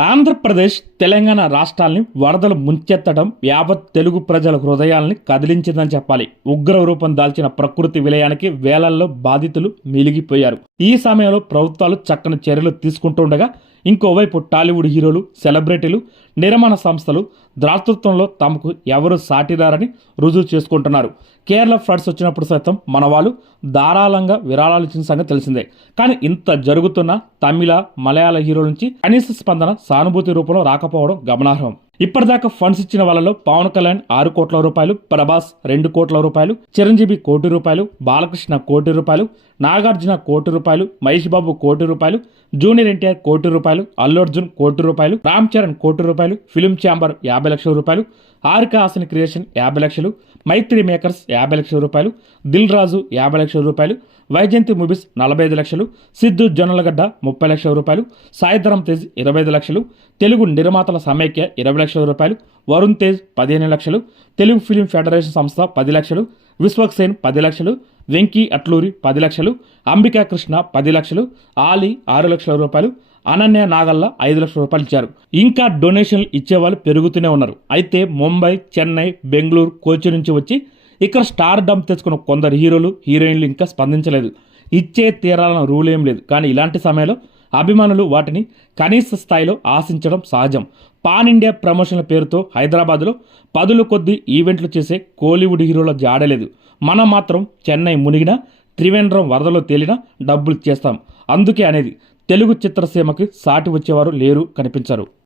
ఆంధ్రప్రదేశ్ తెలంగాణ రాష్ట్రాల్ని వరదలు ముంచెత్తడం యావత్ తెలుగు ప్రజల హృదయాల్ని కదిలించిందని చెప్పాలి. ఉగ్ర రూపం దాల్చిన ప్రకృతి విలయానికి వేలల్లో బాధితులు మిలిగిపోయారు. ఈ సమయంలో ప్రభుత్వాలు చక్కని చర్యలు తీసుకుంటుండగా ఇంకోవైపు టాలీవుడ్ హీరోలు సెలబ్రిటీలు నిర్మాణ సంస్థలు ద్రాతృత్వంలో తమకు ఎవరు సాటిదారని రుజువు చేసుకుంటున్నారు. కేరళ ఫ్లడ్స్ వచ్చినప్పుడు సైతం మన వాళ్ళు ధారాళంగా విరాళాలు ఇచ్చిన సంగతి తెలిసిందే. కానీ ఇంత జరుగుతున్న తమిళ మలయాళ హీరోల నుంచి కనీస స్పందన సానుభూతి రూపంలో రాకపోవడం గమనార్హం. ఇప్పటిదాకా ఫండ్స్ ఇచ్చిన వాళ్ళలో పవన్ కళ్యాణ్ ఆరు కోట్ల రూపాయలు ప్రభాస్ రెండు కోట్ల రూపాయలు చిరంజీవి కోటి రూపాయలు బాలకృష్ణ కోటి రూపాయలు నాగార్జున కోటి రూపాయలు మహేష్ బాబు కోటి రూపాయలు జూనియర్ ఎన్టీఆర్ కోటి రూపాయలు అల్లు అర్జున్ కోటి రూపాయలు రామ్ చరణ్ కోటి రూపాయలు ఫిలిం ఛాంబర్ యాభై లక్షల రూపాయలు ఆర్క హాసన్ క్రియేషన్ యాభై లక్షలు మైత్రి మేకర్స్ యాభై లక్షల రూపాయలు దిల్ రాజు యాభై లక్షల రూపాయలు వైజయంతి మూవీస్ నలభై ఐదు లక్షలు సిద్ధు జొన్నలగడ్డ ముప్పై లక్షల రూపాయలు సాయిధరం తేజ్ ఇరవై ఐదు లక్షలు తెలుగు నిర్మాతల సమైక్య ఇరవై లక్షల రూపాయలు వరుణ్ తేజ్ పదిహేను లక్షలు తెలుగు ఫిలిం ఫెడరేషన్ సంస్థ పది లక్షలు విశ్వక్ సేన్ పది లక్షలు వెంకీ అట్లూరి పది లక్షలు అంబికా కృష్ణ పది లక్షలు ఆలీ ఆరు లక్షల రూపాయలు అనన్య నాగల్ల ఐదు లక్షల రూపాయలు ఇచ్చారు. ఇంకా డొనేషన్లు ఇచ్చేవాళ్ళు పెరుగుతూనే ఉన్నారు. అయితే ముంబై చెన్నై బెంగళూరు కోచి నుంచి వచ్చి ఇక్కడ స్టార్ డంప్ తెచ్చుకున్న కొందరు హీరోలు హీరోయిన్లు ఇంకా స్పందించలేదు. ఇచ్చే తీరాలన్న రూల్ ఏం లేదు. కానీ ఇలాంటి సమయంలో అభిమానులు వాటిని కనీస స్థాయిలో ఆశించడం సహజం. పాన్ ఇండియా ప్రమోషన్ల పేరుతో హైదరాబాద్లో పదుల కొద్ది ఈవెంట్లు చేసే కోలీవుడ్ హీరోల జాడలేదు. మనం మాత్రం చెన్నై మునిగిన త్రివేంద్రం వరదలో తేలిన డబ్బులు చేస్తాం. అందుకే అనేది తెలుగు చిత్రసీమకి సాటి వచ్చేవారు లేరు కనిపించరు.